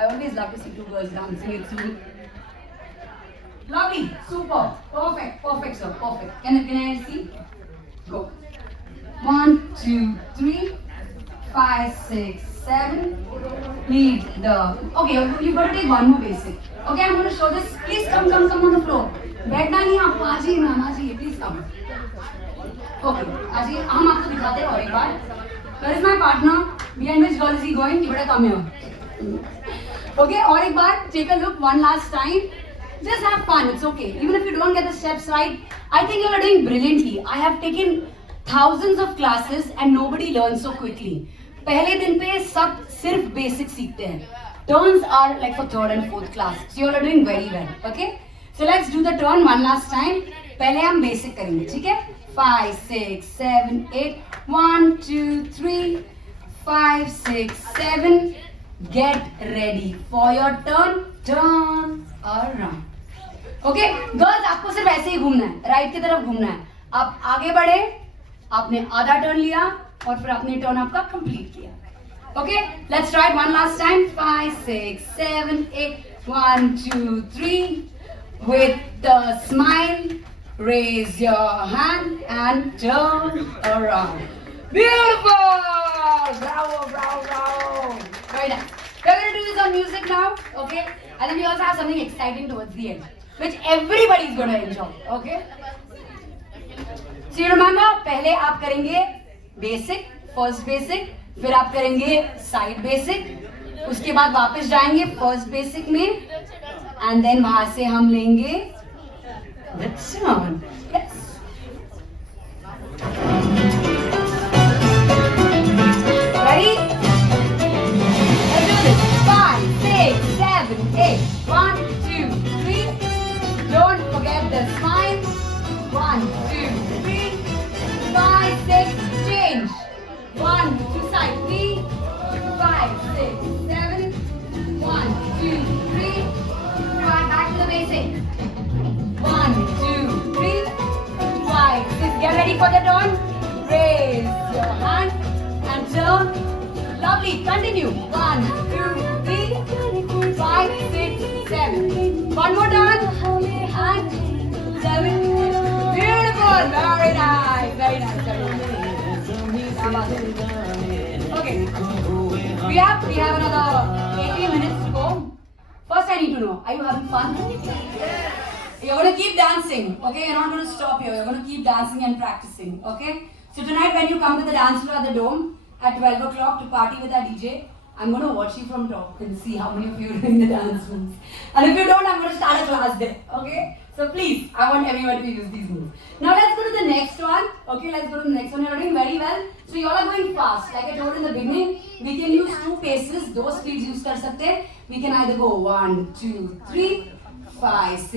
I always love to see two girls dancing. It's really lovely, super, perfect, sir, perfect. Can I see? Go. 1, 2, 3, 5, 6, 7. Lead the. Okay, you've got to take one more basic. Okay, I'm going to show this. Please come on the floor. बैठना नहीं आपको, आ जाइए ma'am, आ जाइए, please come. Okay, आ जाइए, हम आपको दिखाते हैं और एक बार. Where is my partner? Behind which girl is he going? You better come here. Okay, और एक बार, take a look one last time. Just have fun, it's okay. Even if you don't get the steps right, I think you are doing brilliantly. I have taken thousands of classes and nobody learns so quickly. पहले दिन पे सब सिर्फ basic सीखते हैं. Turns are like for third and fourth class. So you all are doing very well. Okay? So let's do the turn one last time. पहले हम basic करेंगे, ठीक है? 5, 6, 7, 8. 1, 2, 3, 5, 6, 7. Get ready for your turn. Turn around. Okay girls, आपको सिर्फ ऐसे ही घूमना है, राइट की तरफ घूमना है. आप आगे बढ़े, आपने आधा टर्न लिया और फिर आपने टर्न आपका कंप्लीट किया. Okay, let's try one last time. 5, 6, 7, 8. 1, 2, 3. With the smile, raise your hand and turn around. Beautiful! Bravo. Very nice. We're going to do this on music now, okay? And then we also have something exciting towards the end, which everybody is going to enjoy, okay? So you remember, पहले आप करेंगे basic, first basic, फिर आप करेंगे side basic, उसके बाद वापस जाएंगे first basic में, and then वहाँ से हम लेंगे the turn. Yes. Ready? Let's do this. 5, 6, 7, 8. 1, 2, 3. Don't forget the smile. 1, 2, 3. 5, 6. Change. 1 to side 3. 5, 6, 7. 1, 2, 3. Back to the basic. 1, 2, 3. 5, 6. Get ready for the turn. Raise your hand and turn. Lovely. Continue. 1, 2, 3, 5, 6, 7. One more turn. And 7. Beautiful. Very nice. Okay. We have another 80 minutes to go. First, I need to know, are you having fun? You're going to keep dancing, okay? You're not going to stop here. You're going to keep dancing and practicing, okay? So tonight when you come to the dance floor at the Dome at 12 o'clock to party with our DJ, I'm going to watch you from top and see how many of you are doing the dance moves. And if you don't, I'm going to start a class there, okay? So please, I want everyone to use these moves. Now let's go to the next one, okay? Let's go to the next one. You're doing very well. So you all are going fast. Like I told in the beginning, we can use two paces. Those speeds use kar sakte. We can either go 1, 2, 3, 5, 6,